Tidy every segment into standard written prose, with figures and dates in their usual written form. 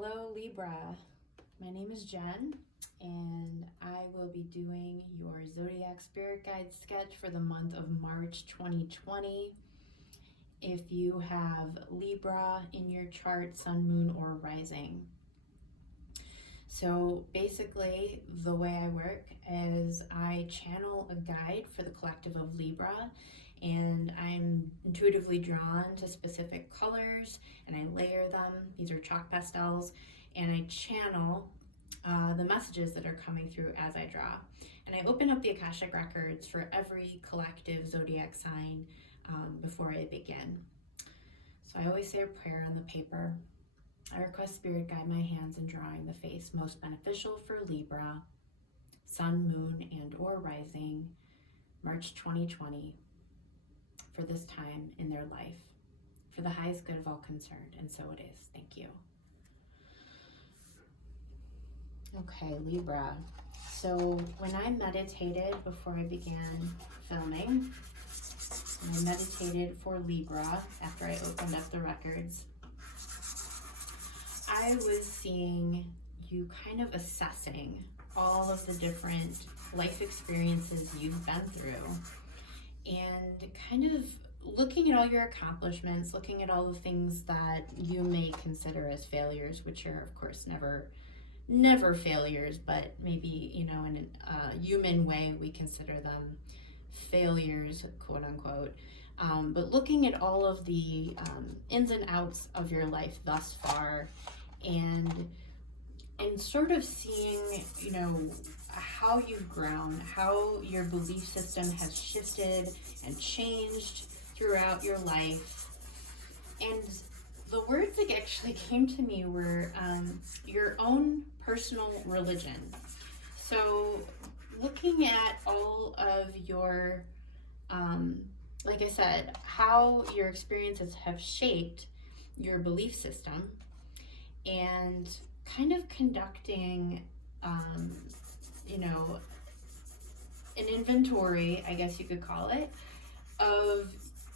Hello Libra, my name is Jen and I will be doing your Zodiac Spirit Guide sketch for the month of March 2020. If you have Libra in your chart, Sun, Moon, or Rising. So basically the way I work is I channel a guide for the collective of Libra, and I'm intuitively drawn to specific colors and I layer them. These are chalk pastels, and I channel the messages that are coming through as I draw. And I open up the Akashic Records for every collective zodiac sign before I begin. So I always say a prayer on the paper. I request Spirit guide my hands in drawing the face most beneficial for Libra, Sun, Moon, and or Rising, March 2020, for this time in their life, for the highest good of all concerned, and so it is. Thank you. Okay, Libra. So when I meditated before I began filming, I meditated for Libra after I opened up the records, I was seeing you kind of assessing all of the different life experiences you've been through and kind of looking at all your accomplishments, looking at all the things that you may consider as failures, which are of course never failures, but maybe, you know, in a human way we consider them failures, quote unquote. But looking at all of the ins and outs of your life thus far, and sort of seeing, you know, how you've grown, how your belief system has shifted and changed throughout your life. And the words that actually came to me were your own personal religion. So looking at all of your, like I said, how your experiences have shaped your belief system, and kind of conducting, you know, an inventory, I guess you could call it, of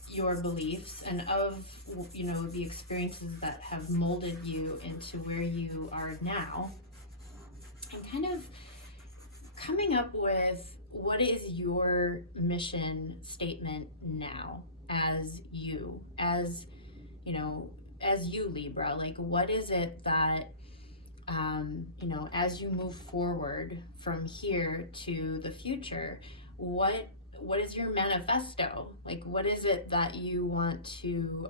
your beliefs and of, you know, the experiences that have molded you into where you are now, and kind of coming up with what is your mission statement now as you know, as you Libra. Like, what is it that, you know, as you move forward from here to the future, what is your manifesto? Like, what is it that you want to,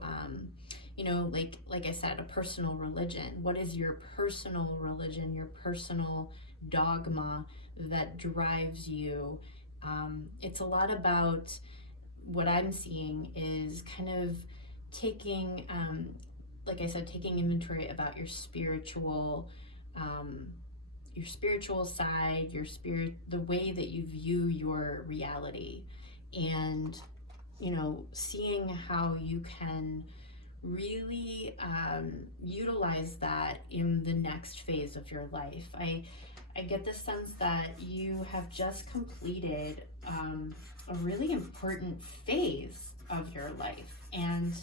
you know, like I said, a personal religion. What is your personal religion, your personal dogma that drives you? It's a lot about, what I'm seeing is kind of taking, like I said, taking inventory about your spiritual side, your spirit, the way that you view your reality, and, you know, seeing how you can really utilize that in the next phase of your life. I get the sense that you have just completed a really important phase of your life, and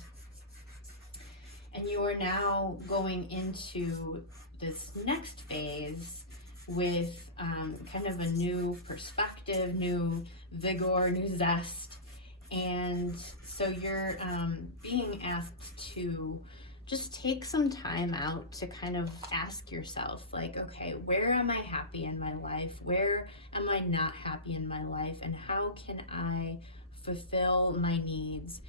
you are now going into this next phase with kind of a new perspective, new vigor, new zest. And so you're being asked to just take some time out to kind of ask yourself, like, okay, where am I happy in my life? Where am I not happy in my life? And how can I fulfill my needs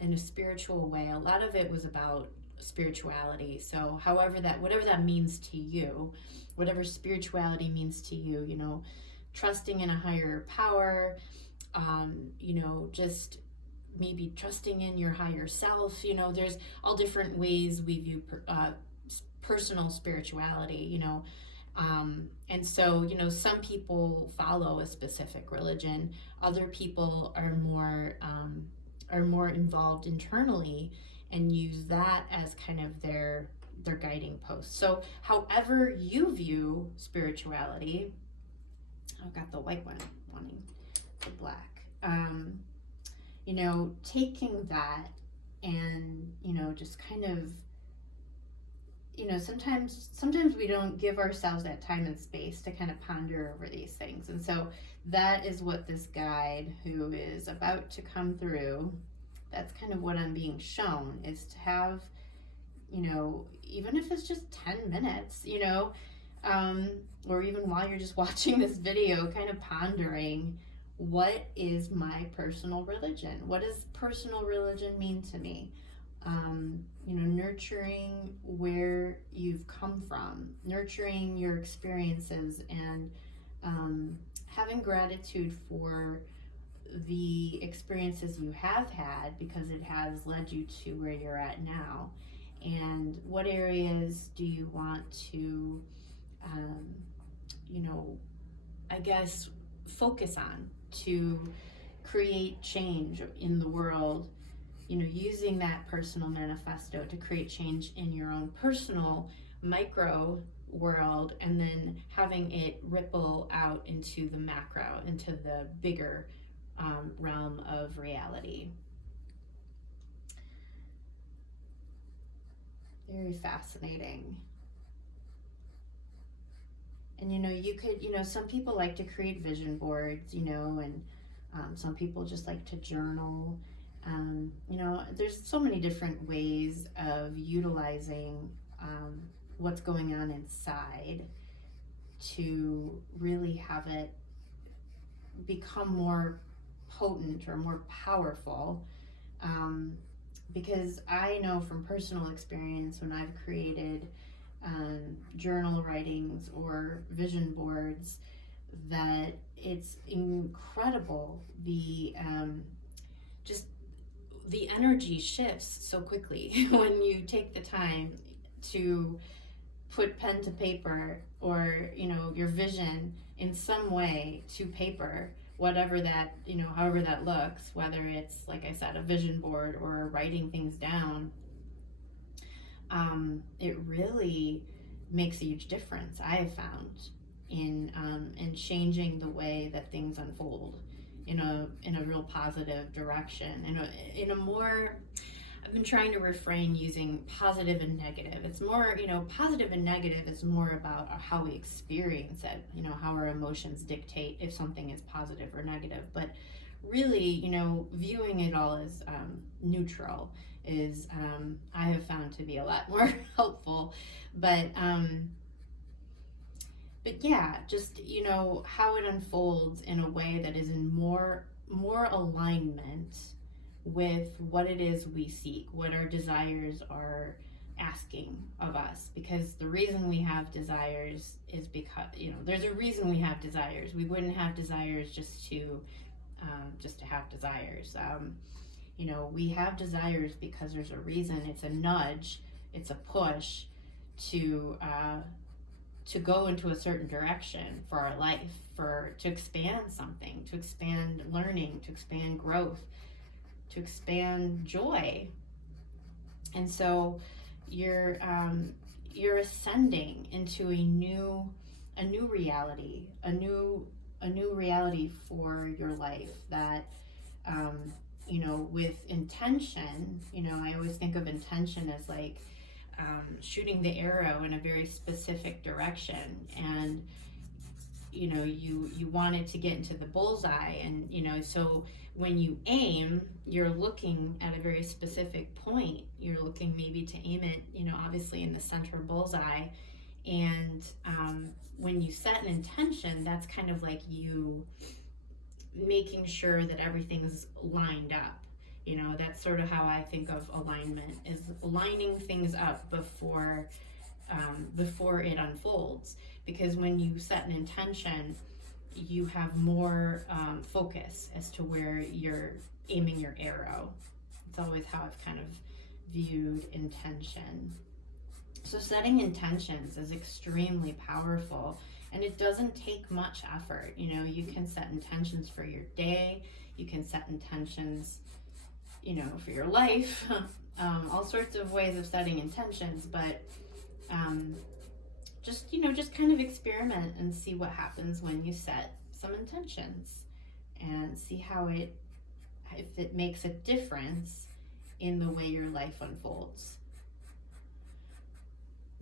in a spiritual way? A lot of it was about spirituality. So whatever that means to you, whatever spirituality means to you, you know, trusting in a higher power, you know, just maybe trusting in your higher self. You know, there's all different ways we view personal spirituality, you know. And so, you know, some people follow a specific religion. Other people are more involved internally and use that as kind of their guiding post. So however you view spirituality, I've got the white one wanting the black. You know, taking that and, you know, just kind of sometimes we don't give ourselves that time and space to kind of ponder over these things. And so that is what this guide who is about to come through, that's kind of what I'm being shown, is to have, even if it's just 10 minutes, or even while you're just watching this video, kind of pondering, what is my personal religion? What does personal religion mean to me? Nurturing where you've come from, nurturing your experiences, and having gratitude for the experiences you have had, because it has led you to where you're at now. And what areas do you want to, I guess, focus on to create change in the world, using that personal manifesto to create change in your own personal micro world, and then having it ripple out into the macro, into the bigger realm of reality. Very fascinating. And you could, some people like to create vision boards, and some people just like to journal. There's so many different ways of utilizing what's going on inside to really have it become more potent or more powerful. Because I know from personal experience, when I've created journal writings or vision boards, that it's incredible. Just the energy shifts so quickly when you take the time to put pen to paper, or your vision in some way to paper, whatever that, however that looks, whether it's, like I said, a vision board or writing things down. It really makes a huge difference, I have found, in changing the way that things unfold in a real positive direction. In a more, I've been trying to refrain using positive and negative. It's more, positive and negative is more about how we experience it, how our emotions dictate if something is positive or negative. But really, viewing it all as neutral is, I have found to be a lot more helpful. But yeah, just, how it unfolds in a way that is in more alignment with what it is we seek, what our desires are asking of us. Because the reason we have desires is because, there's a reason we have desires. We wouldn't have desires just to have desires. We have desires because there's a reason. It's a nudge, it's a push to go into a certain direction for our life, to expand something, to expand learning, to expand growth, to expand joy. And so you're ascending into a new reality, a new reality for your life that, with intention. I always think of intention as like shooting the arrow in a very specific direction, and you want it to get into the bullseye. And so when you aim, you're looking at a very specific point. You're looking maybe to aim it, obviously in the center bullseye. And when you set an intention, that's kind of like you making sure that everything's lined up. That's sort of how I think of alignment, is lining things up before it unfolds. Because when you set an intention, you have more focus as to where you're aiming your arrow. It's always how I've kind of viewed intention. So setting intentions is extremely powerful, and it doesn't take much effort. You can set intentions for your day, you can set intentions, for your life, all sorts of ways of setting intentions. But just kind of experiment and see what happens when you set some intentions, and see if it makes a difference in the way your life unfolds.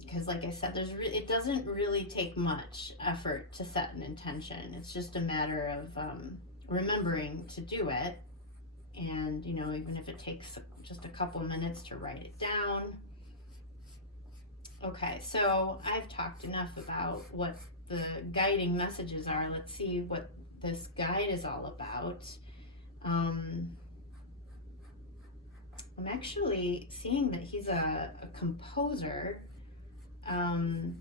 because like I said, it doesn't really take much effort to set an intention. It's just a matter of remembering to do it. And, you know, even if it takes just a couple minutes to write it down. Okay, so I've talked enough about what the guiding messages are. Let's see what this guide is all about. I'm actually seeing that he's a composer. And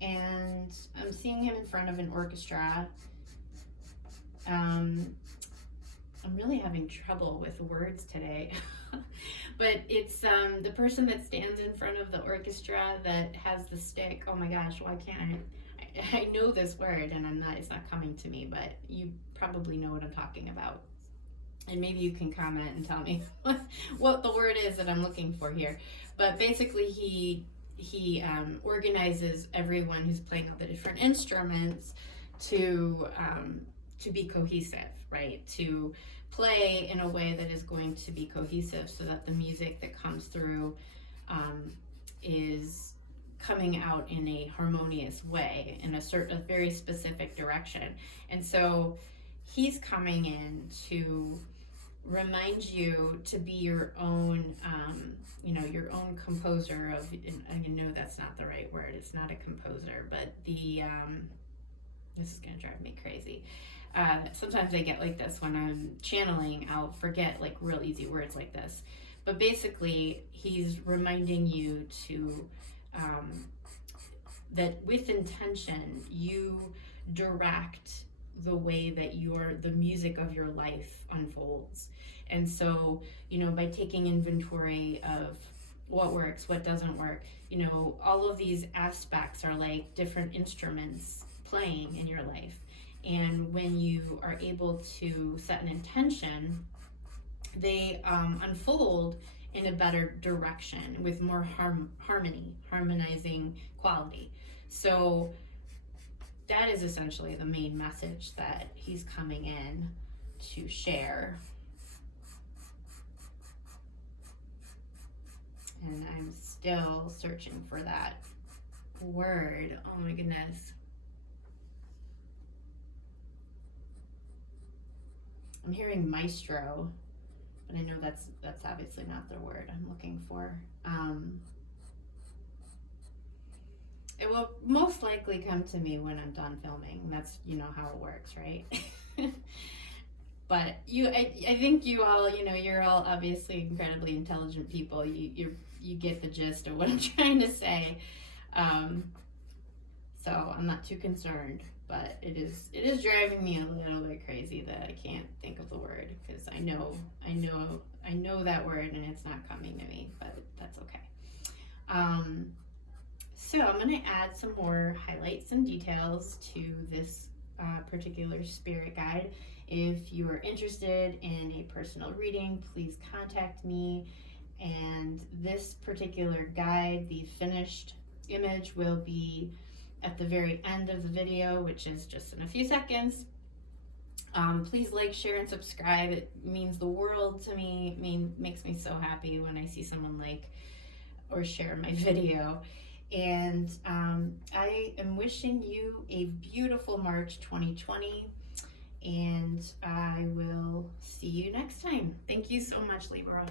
I'm seeing him in front of an orchestra. I'm really having trouble with words today. But it's the person that stands in front of the orchestra that has the stick. Oh my gosh, why can't I know this word and it's not coming to me, but you probably know what I'm talking about. And maybe you can comment and tell me what the word is that I'm looking for here. But basically he organizes everyone who's playing all the different instruments to be cohesive, right? To play in a way that is going to be cohesive so that the music that comes through is coming out in a harmonious way, in a very specific direction. And so he's coming in to remind you to be your own, your own composer of, and I know that's not the right word, it's not a composer, but this is gonna drive me crazy. Sometimes I get like this when I'm channeling, I'll forget like real easy words like this. But basically, he's reminding you to, that with intention, you direct the way that the music of your life unfolds. And so, by taking inventory of what works, what doesn't work, all of these aspects are like different instruments playing in your life. And when you are able to set an intention, they unfold in a better direction with more harmonizing quality. So that is essentially the main message that he's coming in to share. And I'm still searching for that word. Oh my goodness. I'm hearing maestro, but I know that's obviously not the word I'm looking for. It will most likely come to me when I'm done filming. That's how it works, right? But I think you all, you're all obviously incredibly intelligent people. You get the gist of what I'm trying to say. So I'm not too concerned. But it is driving me a little bit crazy that I can't think of the word, because I know that word and it's not coming to me, but that's okay. So I'm going to add some more highlights and details to this particular spirit guide. If you are interested in a personal reading, please contact me. And this particular guide, the finished image, will be at the very end of the video, which is just in a few seconds. Please like, share, and subscribe. It means the world to me. Makes me so happy when I see someone like or share my video. And I am wishing you a beautiful March 2020, and I will see you next time. Thank you so much, Libra.